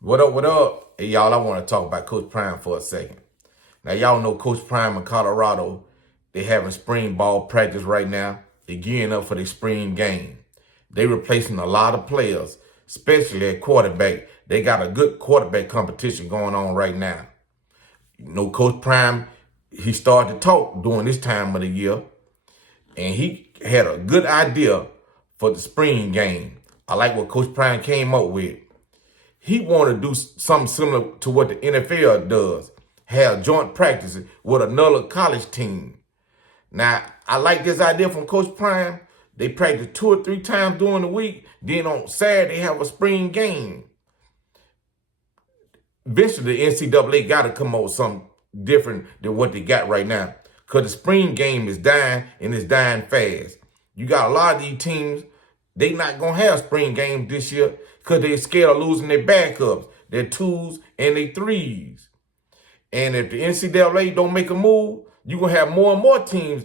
What up, what up? Hey, y'all, I want to talk about Coach Prime for a second. Now, y'all know Coach Prime in Colorado, they having spring ball practice right now. They gearing up for the spring game. They replacing a lot of players, especially at quarterback. They got a good quarterback competition going on right now. You know, Coach Prime, he started to talk during this time of the year, and he had a good idea for the spring game. I like what Coach Prime came up with. He want to do something similar to what the NFL does, have joint practices with another college team. Now, I like this idea from Coach Prime. They practice 2 or 3 times during the week. Then on Saturday, they have a spring game. Eventually, the NCAA got to come up with something different than what they got right now. Because the spring game is dying, and it's dying fast. You got a lot of these teams, they not going to have spring games this year because they're scared of losing their backups, their twos and their threes. And if the NCAA don't make a move, you're going to have more and more teams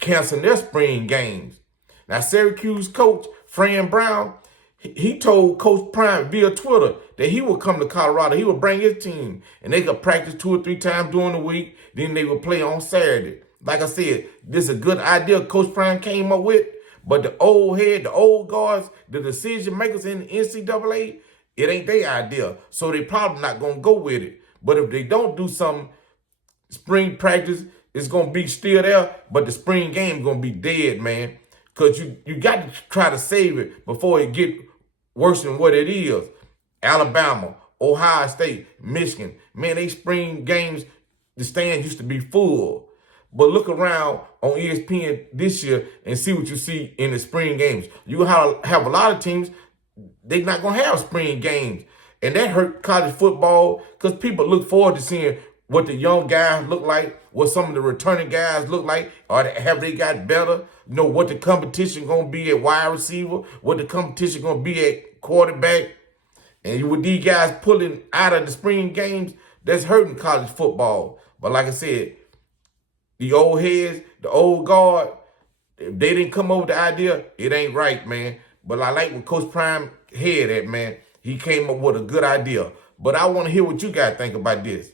canceling their spring games. Now, Syracuse coach, Fran Brown, he told Coach Prime via Twitter that he would come to Colorado. He would bring his team, and they could practice 2 or 3 times during the week. Then they would play on Saturday. Like I said, this is a good idea Coach Prime came up with. But the old head, the old guards, the decision makers in the NCAA, it ain't their idea. So they probably not going to go with it. But if they don't do some spring practice, it's going to be still there, but the spring game going to be dead, man. Because you got to try to save it before it get worse than what it is. Alabama, Ohio State, Michigan, man, they spring games, the stands used to be full. But look around on ESPN this year and see what you see in the spring games. You have a lot of teams, they're not going to have spring games. And that hurt college football because people look forward to seeing what the young guys look like, what some of the returning guys look like, or have they got better? You know, what the competition going to be at wide receiver, what the competition going to be at quarterback. And with these guys pulling out of the spring games, that's hurting college football. But like I said, the old heads, the old guard, if they didn't come up with the idea, it ain't right, man. But I like what Coach Prime had at, man. He came up with a good idea. But I want to hear what you guys think about this.